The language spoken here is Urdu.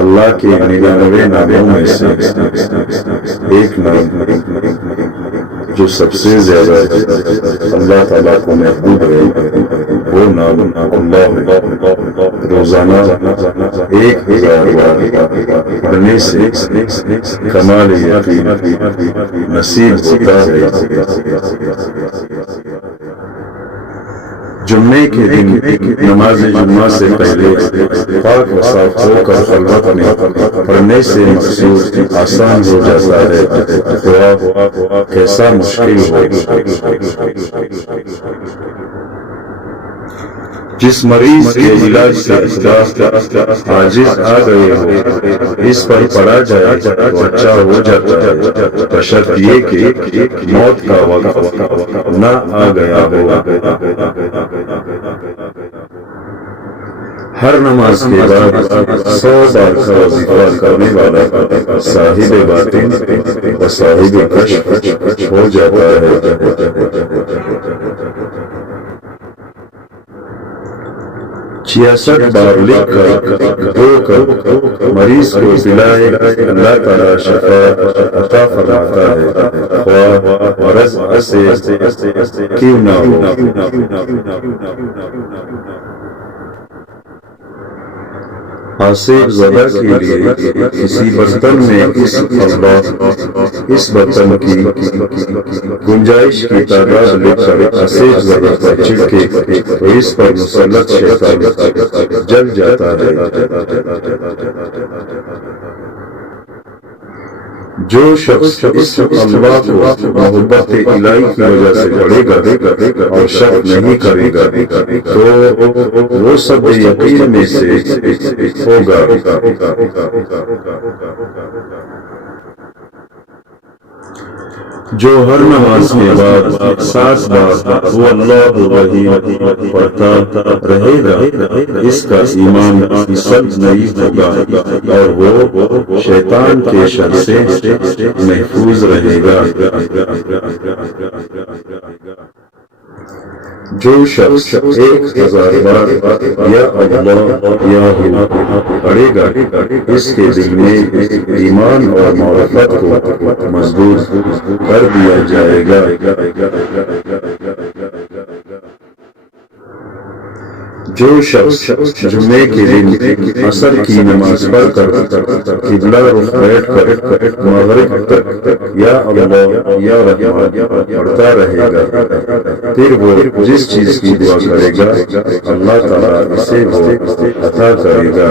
اللہ کے 99 ناموں میں سے ایک نام جو سب سے زیادہ اللہ تعالیٰ کو محبوب ہے وہ نام اللہ ہے۔ روزانہ 1000 بار پڑھنے سے کمال یقین نصیب ہوتا ہے۔ جمعے کے دن نماز جمعہ سے پہلے پاک و صاف ہو کر خلوت میں پڑھنے سے مقصود آسان ہو جاتا ہے، خواہ کیسا مشکل ہو۔ جس مریض کے علاج سے عاجز آ گئے ہو اس پر پڑھا جائے تو اچھا ہو جاتا ہے، بشرط یہ کہ موت کا وقت نہ آ گیا ہو۔ ہر نماز کے بعد 100 بار کا وظیفہ کرنے والا صاحب باطن و صاحب کشف ہو جاتا ہے۔ 66 بار لکھ کر دھو کر مریض کو پلائے، اللہ تعالیٰ شفا عطا فرماتا ہے، خواہ مرض سے کیوں نہ ہو۔ حاصل زدہ کے لیے کسی برتن میں اس برتن کی گنجائش کی تعداد لکھ کر حاصل زدہ پر چھڑکے تو اس پر مسلط شیطان جل جاتا ہے۔ جو شخص اس اللہ کو محبت الہی کی وجہ سے پڑھے گا اور شک نہیں کرے گا تو وہ سب یقین میں سے ہوگا۔ جو ہر نماز کے بعد 7 بار وہ اللہ وحید پڑھتا رہے گا اس کا ایمان سلب نہیں ہوگا اور وہ شیطان کے شر سے محفوظ رہے گا۔ جو شخص 1000 بار یا اللہ یا ہو پڑھے گا اس کے دل میں ایمان اور معرفت کو مضبوط کر دیا جائے گا۔ جو شخص جمعے کے دن عصر کی نماز پڑھ کر قبلہ رخ بیٹھ کر مغرب تک یا اللہ یا رحمان پڑھتا رہے گا پھر وہ جس چیز کی دعا کرے گا اللہ تعالیٰ اسے وہ عطا کرے گا۔